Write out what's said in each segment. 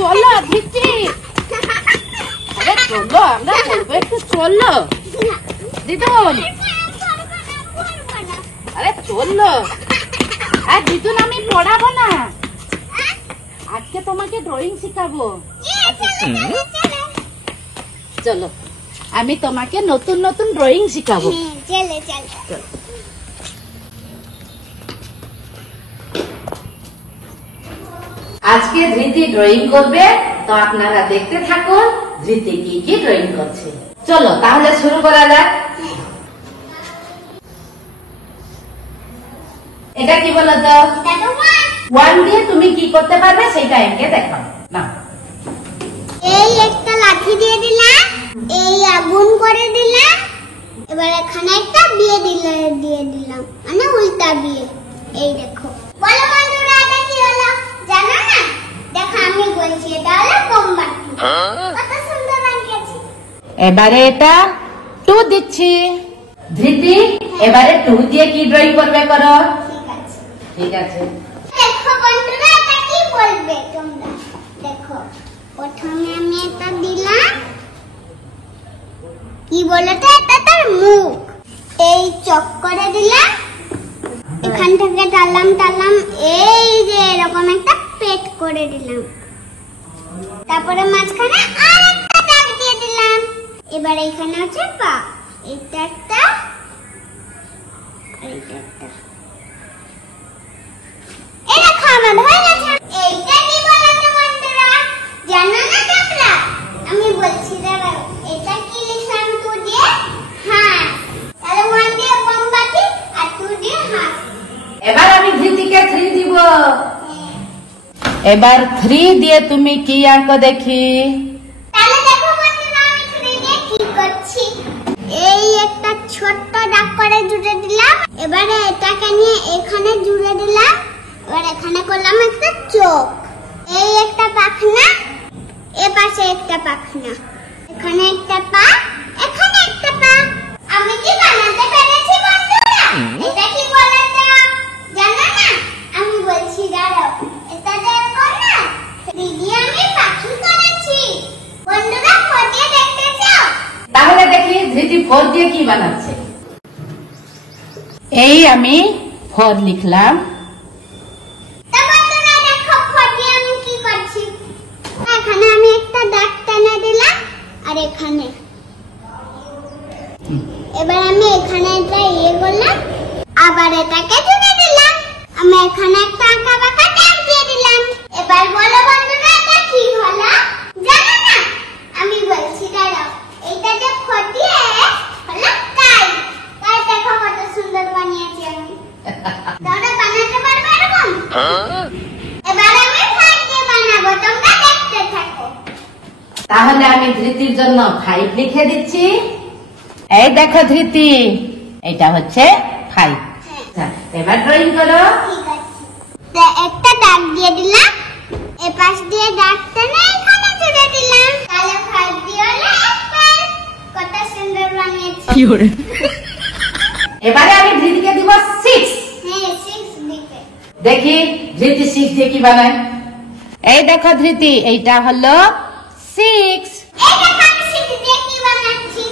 চলো দিচ্ছি। আরে চলো আমরা করবো, একটু চলো দিদুন। আরে চলো। আর দিদুন আমি পড়াবো না, আজকে তোমাকে ড্রয়িং শিখাবো। চলো আমি তোমাকে নতুন নতুন ড্রয়িং শিখাবো। আজকে ধৃতি ড্রয়িং করবে, তো আপনারা দেখতে থাকুন ধৃতি কি কি ড্রয়িং করছে। চলো তাহলে শুরু করা যাক। এটা কি বলতো? 1 দিয়ে তুমি কি করতে পারবে সেটা এঁকে দেখাও না। এই একটা লাঠি দিয়ে দিলাম, এই আগুন করে দিলাম, এবার এখানে একটা বিয়ে দিয়ে দিলাম, মানে উল্টা বিয়ে। এই দেখো, বলো বন্ধুরা এটা কি হলো জানো না? দেখো আমি বলছি এটা হলো মোমবাতি। কত সুন্দর বানিয়েছি। এবারে এটা 2 দিচ্ছি। ধৃতি এবারে 2 দিয়ে কি ড্রয়িং করবে করো। ঠিক আছে। দেখো বন্ধুরা এটা কি বলবে তোমরা। দেখো প্রথমে আমি এটা দিলাম, কি বলতো এটা তার মুখ। এই চক করে দিলাম, এখান থেকে টানলাম, এই যে এরকম একটা পেট করে দিলাম। তারপরে মাঝখানে আরেকটা দাগ দিয়ে দিলাম। এবার এখানে আছে পা, এটা একটা আর এটা একটা। এটা খাবার হয়ে গেছে। এইটা কি বলতো বন্ধুরা জানো না তোমরা? আমি বলছি দাঁড়াও, এটা কি লিখলাম 2 দিয়ে হাঁস, তাহলে 1 দিয়ে মোমবাতি আর 2 দিয়ে হাঁস। এবার আমি ধৃতিকে 3 দিব। এবার 3 দিয়ে তুমি কি আঁকো দেখি। তাহলে দেখো বন্ধুরা আমি 3 দিয়ে কি করছি। এই একটা ছোট্ট দাগ করে জুড়ে দিলাম, এবারে এটাকে নিয়ে এখানে জুড়ে দিলাম, এবার এখানে করলাম একটা চোখ, এই একটা পাখনা, এ পাশে একটা পাখনা, এখানে একটা পা, এখানে একটা পা। আমি কি বানাতে পেরেছি বন্ধুরা? এটা কি বলতো জানো না? আমি বলছি দাঁড়াও, এটা দেখো না 3 দিয়ে আমি পাখি করেছি। বন্ধুরা 4 দিয়ে দেখতে চাও? তাহলে দেখি ধৃতি 4 দিয়ে কি বানাচ্ছে। এই আমি 4 লিখলাম। তা বন্ধুরা দেখো 4 দিয়ে আমি কি করছি। এখানে আমি একটা দাগ টেনে দিলাম আর এখানে, এবার আমি এখানে একটা করলাম, আবার এটাকে জুড়ে দিলাম। আমি এখানে একটা আঁকা বাঁকা দাগ দিয়ে দিলাম। এবার বলো বন্ধুরা এটা কি হলো জানো না? আমি বলছি দাঁড়াও, এইটা যে 4 দিয়ে হলো কাই। কাই দেখো কত সুন্দর বানিয়েছি আমি। তোমরা বানাতে পারবে এরকম? এবার আমি 5 দিয়ে বানাবো, তোমরা দেখতে থাকো। তাহলে আমি ধৃতির জন্য 5 লিখে দিচ্ছি। এই দেখো ধৃতি, এটা হচ্ছে 5। এবার ড্রয়িং করো। ঠিক আছে, তো একটা দাগ দিয়ে দিলাম, এই পাশ দিয়ে দাগ টেনে এখানে জুড়ে দিলাম, তাহলে 5 দিয়ে হলো অ্যাপল। কত সুন্দর বানিয়েছি। এবারে আমি ধৃতিকে দিব 6। হ্যাঁ 6 দিকে। দেখি ধৃতি 6 দিয়ে কি বানায়। এই দেখো ধৃতি, এইটা হলো 6। এই দেখো আমি 6 দিয়ে কি বানাচ্ছি।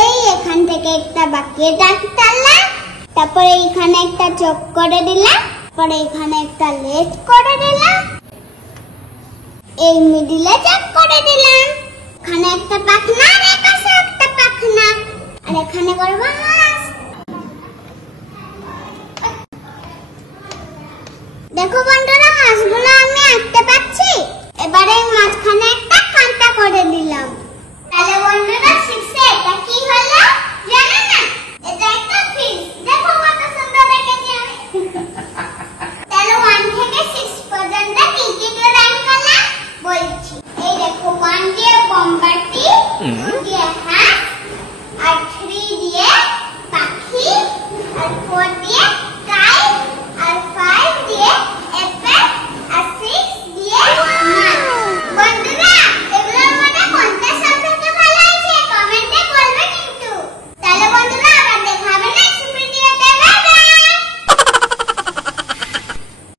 এই এখান থেকে একটা বাকি দাগ টানলাম, তারপরে এখানে একটা চোখ করে দিলাম, পরে এখানে একটা লেজ করে দিলাম, এই মিডিলে চোখ করে দিলাম, এখানে একটা পাখনা আর এপাশে একটা পাখনা, আর এখানে করবো